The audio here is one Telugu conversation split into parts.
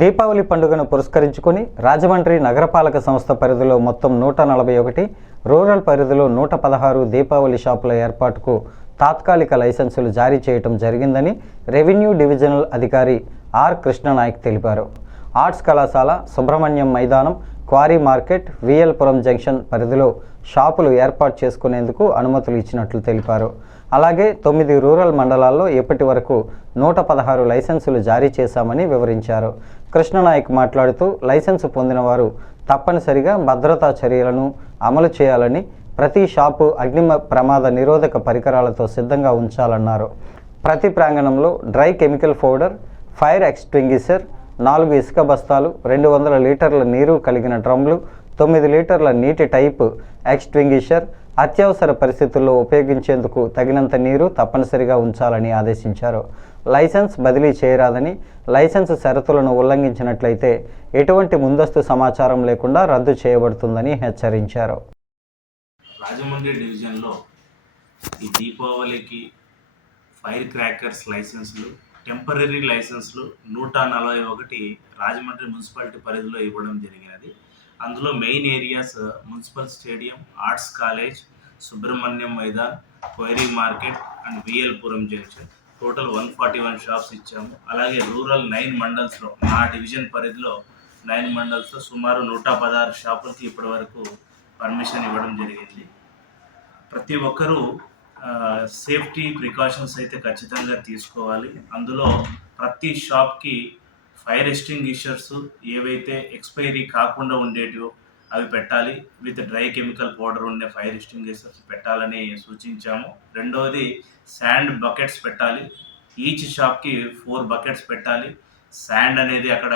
దీపావళి పండుగను పురస్కరించుకొని రాజమండ్రి నగరపాలక సంస్థ పరిధిలో మొత్తం నూట నలభై ఒకటి రూరల్ పరిధిలో నూట పదహారు దీపావళి షాపుల ఏర్పాటుకు తాత్కాలిక లైసెన్సులు జారీ చేయటం జరిగిందని రెవెన్యూ డివిజనల్ అధికారి ఆర్ కృష్ణనాయక్ తెలిపారు. ఆర్ట్స్ కళాశాల సుబ్రహ్మణ్యం మైదానం క్వారీ మార్కెట్ విఎల్పురం జంక్షన్ పరిధిలో షాపులు ఏర్పాటు చేసుకునేందుకు అనుమతులు ఇచ్చినట్లు తెలిపారు. అలాగే తొమ్మిది రూరల్ మండలాల్లో ఇప్పటి వరకు నూట పదహారు లైసెన్సులు జారీ చేశామని వివరించారు. కృష్ణనాయక్ మాట్లాడుతూ లైసెన్సు పొందిన వారు తప్పనిసరిగా భద్రతా చర్యలను అమలు చేయాలని ప్రతి షాపు అగ్ని ప్రమాద నిరోధక పరికరాలతో సిద్ధంగా ఉంచాలన్నారు. ప్రతి ప్రాంగణంలో dry chemical powder fire extinguisher నాలుగు ఇసుక బస్తాలు రెండు వందల లీటర్ల నీరు కలిగిన డ్రమ్లు తొమ్మిది లీటర్ల నీటి టైప్ ఎక్స్ట్వింగిషర్ అత్యవసర పరిస్థితుల్లో ఉపయోగించేందుకు తగినంత నీరు తప్పనిసరిగా ఉంచాలని ఆదేశించారు. లైసెన్స్ బదిలీ చేయరాదని లైసెన్స్ షరతులను ఉల్లంఘించినట్లయితే ఎటువంటి ముందస్తు సమాచారం లేకుండా రద్దు చేయబడుతుందని హెచ్చరించారు. రాజమండ్రి డివిజన్లో ఈ దీపావళికి ఫైర్ క్రాకర్స్ లైసెన్సులు టెంపరీ లైసెన్స్లు నూట నలభై ఒకటి రాజమండ్రి మున్సిపాలిటీ పరిధిలో ఇవ్వడం జరిగినది. అందులో main areas municipal stadium arts college Subrahmanyam Maidan quarry market and VLPuram junction. Total one forty one shops ఇచ్చాము. అలాగే రూరల్ నైన్ మండల్స్లో మా డివిజన్ పరిధిలో నైన్ మండల్స్లో సుమారు నూట పదహారు షాపులకి ఇప్పటి వరకు పర్మిషన్ ఇవ్వడం జరిగింది. ప్రతి ఒక్కరూ సేఫ్టీ ప్రికాషన్స్ అయితే ఖచ్చితంగా తీసుకోవాలి. అందులో ప్రతి షాప్కి ఫైర్ ఎస్టింగ్విషర్స్ ఏవైతే ఎక్స్పైరీ కాకుండా ఉండేటివో అవి పెట్టాలి. విత్ డ్రై కెమికల్ పౌడర్ ఉండే ఫైర్ ఎస్టింగ్విషర్స్ పెట్టాలని సూచించాము. రెండవది శాండ్ బకెట్స్ పెట్టాలి. ఈచ్ షాప్కి ఫోర్ బకెట్స్ పెట్టాలి. శాండ్ అనేది అక్కడ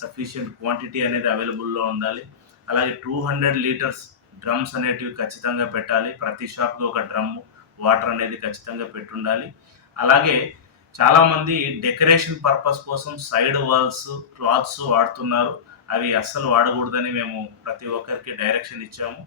సఫిషియంట్ క్వాంటిటీ అనేది అవైలబుల్లో ఉండాలి. అలాగే టూ హండ్రెడ్ లీటర్స్ డ్రమ్స్ అనేటివి ఖచ్చితంగా పెట్టాలి. ప్రతి షాప్కి ఒక డ్రమ్ వాటర్ అనేది ఖచ్చితంగా పెట్టుండాలి. అలాగే చాలామంది డెకరేషన్ పర్పస్ కోసం సైడ్ వాల్స్ క్లాత్స్ వాడుతున్నారు. అవి అస్సలు వాడకూడదని మేము ప్రతి ఒక్కరికి డైరెక్షన్ ఇచ్చాము.